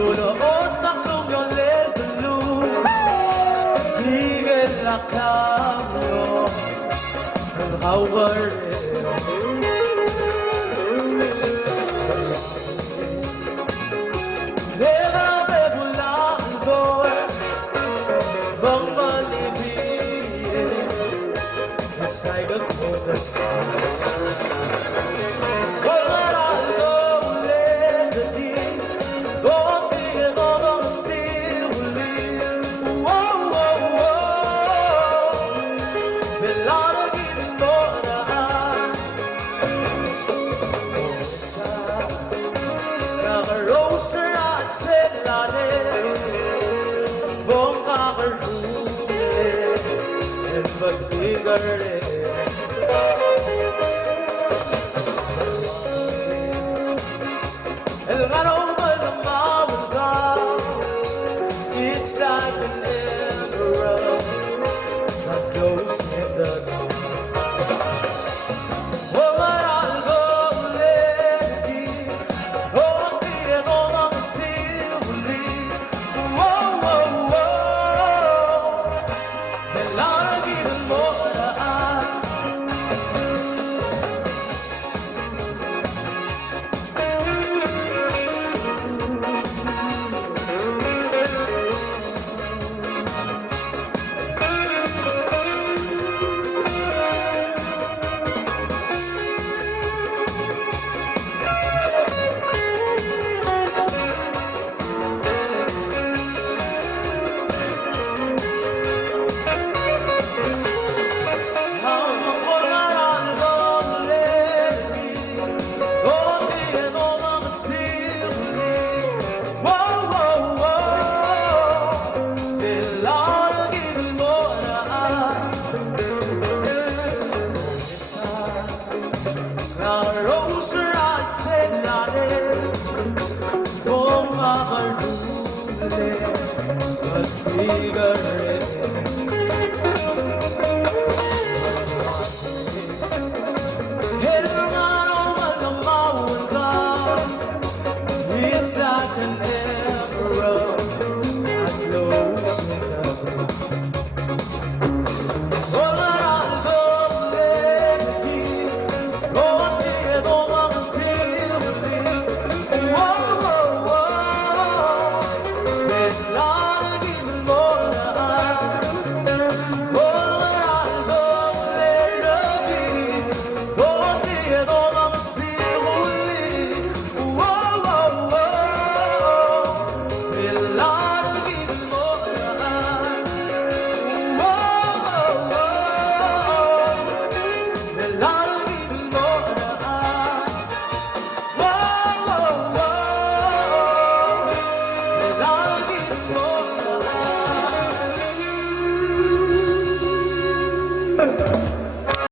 Sunuot akong yung blue. Higil na cambio ang hawar. Like a cold El aroma de madrugada, it's like an emperor that goes in the dark. Oh, algo lady, oh, te toda mi stilli. Oh, oh, oh, el argi mora. But bigger